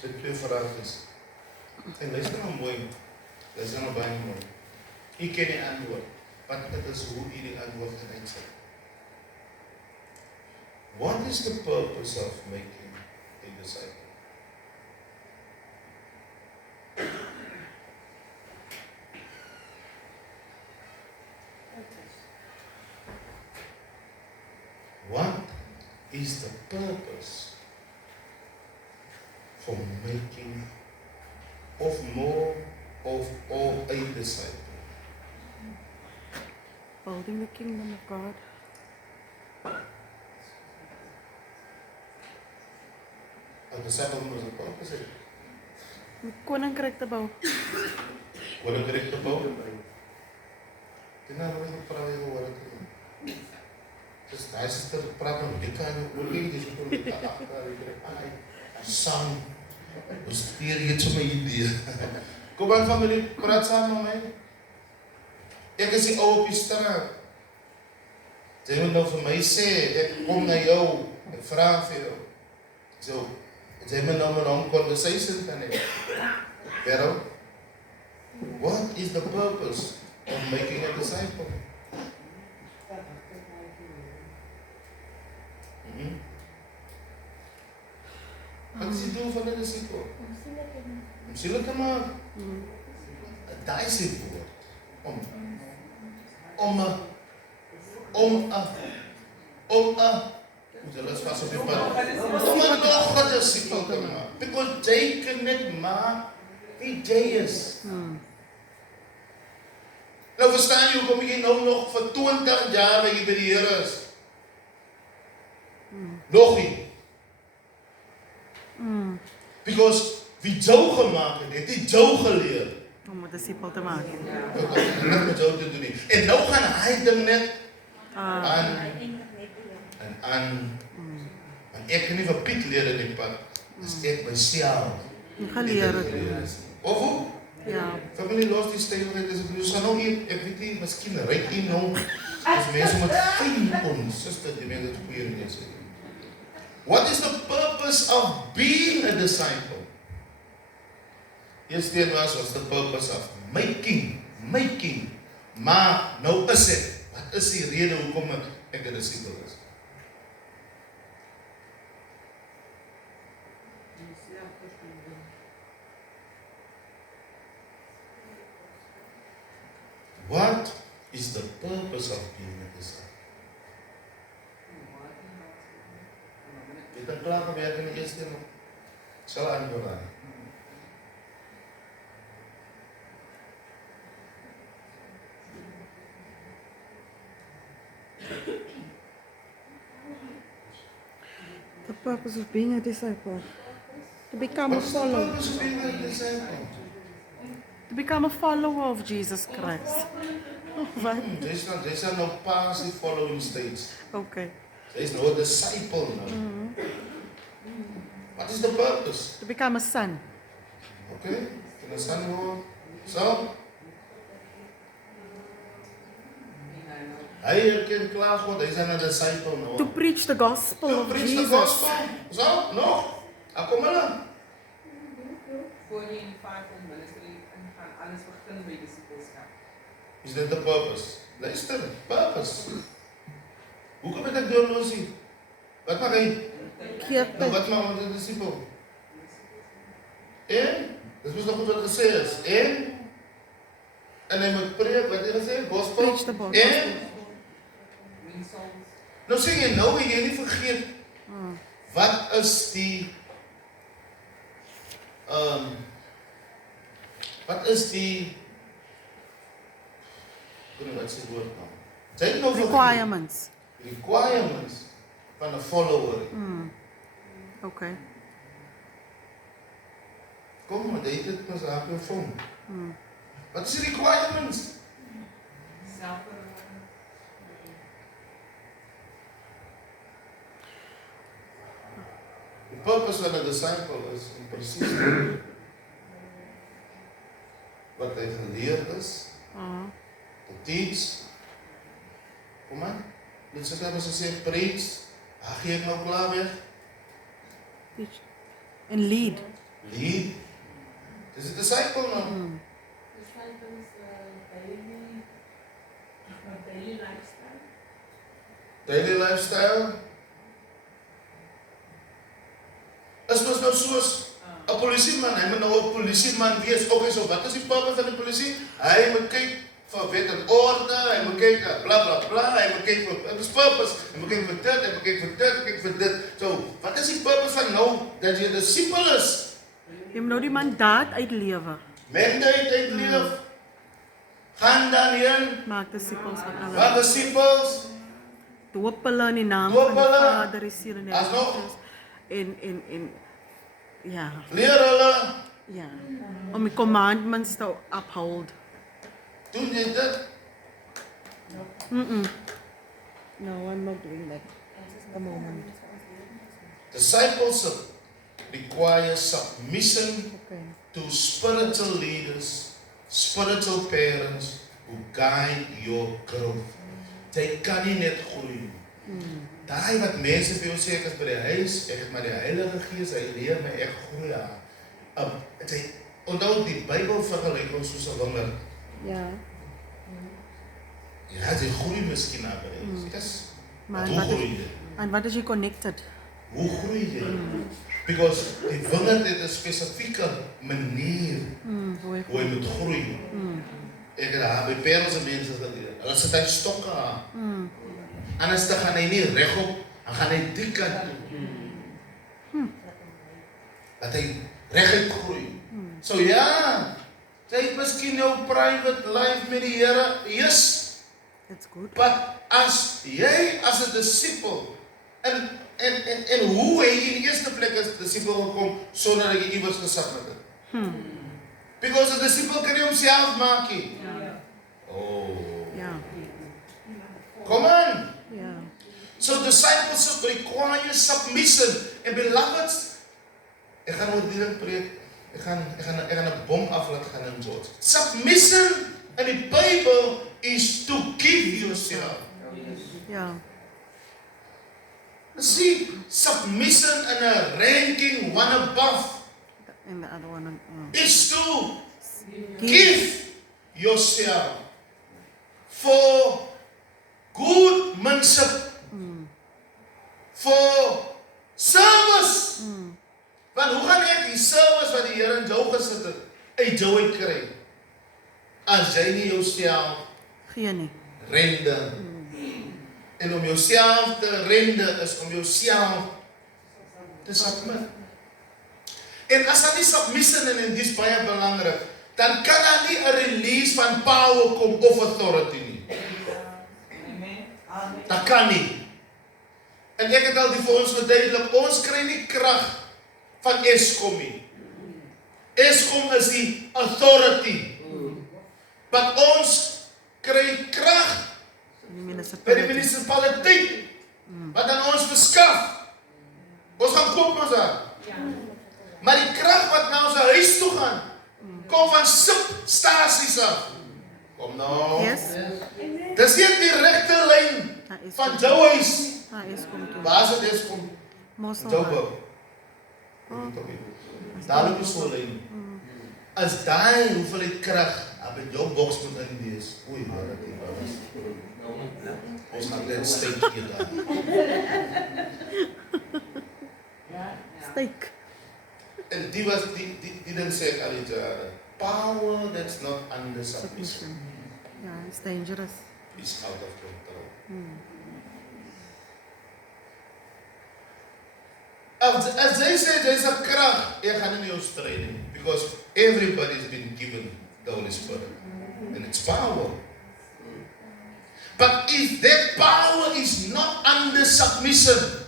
Dit twee vraagjes. En luister nou mooi. Luister nou baie mooi. U ken die antwoord. Wat dit is hoe u die antwoord gaan uitsit. What is the purpose of making a disciple? What is the purpose for making of more of all a disciple? Building the kingdom of God. A disciple moet een purpose hê. Om die koninkryk te bou. Koninkryk te bou. Dit nou nog nie praat oor wat dit is. Dus daai sister praat nou dit kan ook nie dis hoe dit agter sang. Ons stuur iets om 'n idee. Kom aan familie, praat saam met my. Ek is die ou op die straat. Jy moet nou vir my sê, ek kom na jou, ek vra vir jou. So, jy moet nou met hom conversation kan hê. Pero, what is the purpose of making a disciple? Wat is die doel van 'n disipel? Om siele te maak. Daai is die woord. Julle is vas op die pad. Om 'n nog 'n disipel te maak. Because jy kan net maak wie jy is. Nou verstaan jy hoekom jy nou nog vir 20 jaar by die Here is? Nog nie. Because wie jou gemaak het die jou geleer. Om 'n disipel te maak. Net met jou te doen nie. En nou gaan hy ding net aan. En ek kan nie vir Piet leer in die pad. Dis ek myself. Geleer het. Of hoe? Ja. Familie los die stewigheid is ons gaan nou hier, ek weet nie, miskien ryk hier nou. As mense moet fyn ons, sister, die mense het goeie mense. What is the purpose of being a disciple? Eerste een was the purpose of making. Maar nou is dit. Wat is die rede hoekom ek 'n disipel is? What is the purpose of being a disciple? Dit het klaar gewerk in die eerste een. Sal antwoord. The purpose of being a disciple. To become a follower. What is the purpose of being a disciple? To become a follower of Jesus Christ. Wat? There's no past following stage. Okay. There's no disciple now. What is the purpose? To become a son. Okay? Can the son go? So? Hy ken klaar God, hy's 'n disciple nou. To preach the gospel To of preach the Jesus. gospel. So? Nog? Kom hulle. Voor je in die fivefold ministry ingaan, alles begin by discipelskap. Is that the purpose? Luister, purpose. Hoekom het ek doorlosie? Wat maak hy? Nou wat maak met 'n disipel? Dit was nog goed wat gesê is. En hy moet preek, wat hy gesê? Gospel. Preach the gospel. Win souls. Nou sê jy nou, jy nie vergeet. Wat is die wat is die wat is die woord nou? Jy het nou Requirements. Requirements van 'n follower. Okay. Kom maar, dit mos raak jou vorm. Wat is die requirements? Selfverhouding. The purpose of a disciple is om presies wat hy geleer is, to teach. Kom aan, dit sê dat as hy sê preach, gee ek nou klaar weg. Teach. And lead. Hier. Dis 'n disciple nou. Disciples daily lifestyle. Daily lifestyle. Is mos nou soos 'n polisieman, hy moet nou 'n polisieman wees. Okay, so wat is die purpose van die polisie? Hy moet kyk vir wet en orde, hy moet kyk bla bla bla, hy moet kyk vir his purpose, hy moet kyk vir dit, hy moet kyk vir dit, kyk vir dit. So, wat is die purpose van nou dat jy 'n disipel is? Jy moet nou die mandaat uitlewe. Mandate uitleef. Gaan dan heen, Maak disciples van wat alle. disciples, Doop hulle in die naam Doop van die hulle. Vader, die Seun en die Heilige Alsnog. Gees. En ja, leer hulle, ja. Om die commandments te uphold. doen jy dit? No, I'm not doing that at the moment. Discipleship requires submission Okay. to spiritual leaders, spiritual parents who guide your growth. Jy kan nie net groei. Daai wat mense vir jou sê ek is by die huis, ek het maar die Heilige Gees, hy leer my ek groei aan. Jy onthou die Bybel vergelyk ons soos 'n wingerd. Ja. Ja, jy groei miskien na by die huis. Dis Maar hoe wat groei is, jy? en wat is jy connected? Hoe groei jy? Because die wingerd het 'n spesifieke manier Hoe hoe jy moet groei. Ek het daar by parels en mense geleer. Hulle sit hy stokke aan. Anders dan gaan hy nie regop, dan gaan hy die kant toe. Dat hy reguit groei. So ja, jy het miskien jou private life met die Here, yes. That's good. But as jy as 'n disipel en hoe hy in die eerste plek as disipel gekom sonder dat jy iewers gesit het dit? Because 'n disipel kan nie homself maak nie. Oh. Ja. Come on. Ja. So discipleship requires submission. And beloveds, ek gaan oor die ding preek. Ek gaan 'n bom aflaat gaan in George. Submission in die Bybel is to give yourself. Ja. See, submission in a ranking one above And the other one. is to give yourself for good manship, for service. Want hoe gaan ek die service wat die Here in jou gesit het, uit jou uit kry? As jy nie jouself Gee nie. render. En om jouself te render is om jouself te submit. En as daar nie submission en dis baie belangrik, dan kan daar nie 'n release van power kom of authority nie. Dat kan nie. En ek het al die vir ons verduidelik, ons kry nie krag van Eskom nie. Eskom is die authority. But ons kry krag Die by die municipality. munisipaliteit wat aan ons verskaf. Ons gaan koop ons daar. Maar die krag wat na ons huis toe gaan, kom van substasies af. Kom nou. Yes. Dis nie die regte lyn Daar is van jou huis. Daar is kom toe. Waar is dit Eskom? Mosel. Joburg. Daar loop so lyn. As daai hoeveelheid krag op jou boks moet in wees. Oei, maar dit is. Ons gaan net steek hier daar. Steak. En die was die ding sê ek al die jare. Power that's not under submission Submission. Ja, it's dangerous. is out of control. As jy sê there's a krag, jy gaan nie jou stryd nie. Because everybody's been given the Holy Spirit. And it's power. But if that power is not under submission,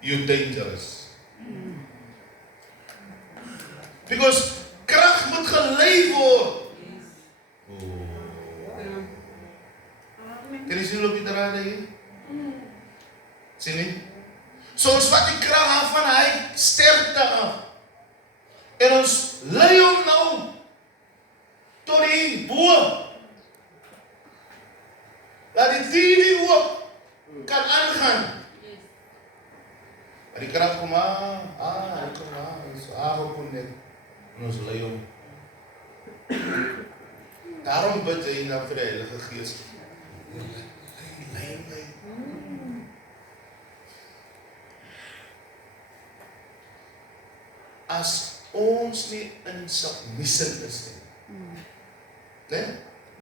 you're dangerous. Because krag moet gelei word. Kan jy sien hoe die drade hier? Sien nie? So ons vat die krag af van hy sterkte af. En ons lei hom nou tot die bo. Dat die TV ook kan aangaan. Maar die krag kom aan, hy kom aan, so kon net en ons lei hom. Daarom bid jy na vir die Heilige Gees. Lei my. As ons nie in submission is nie, né?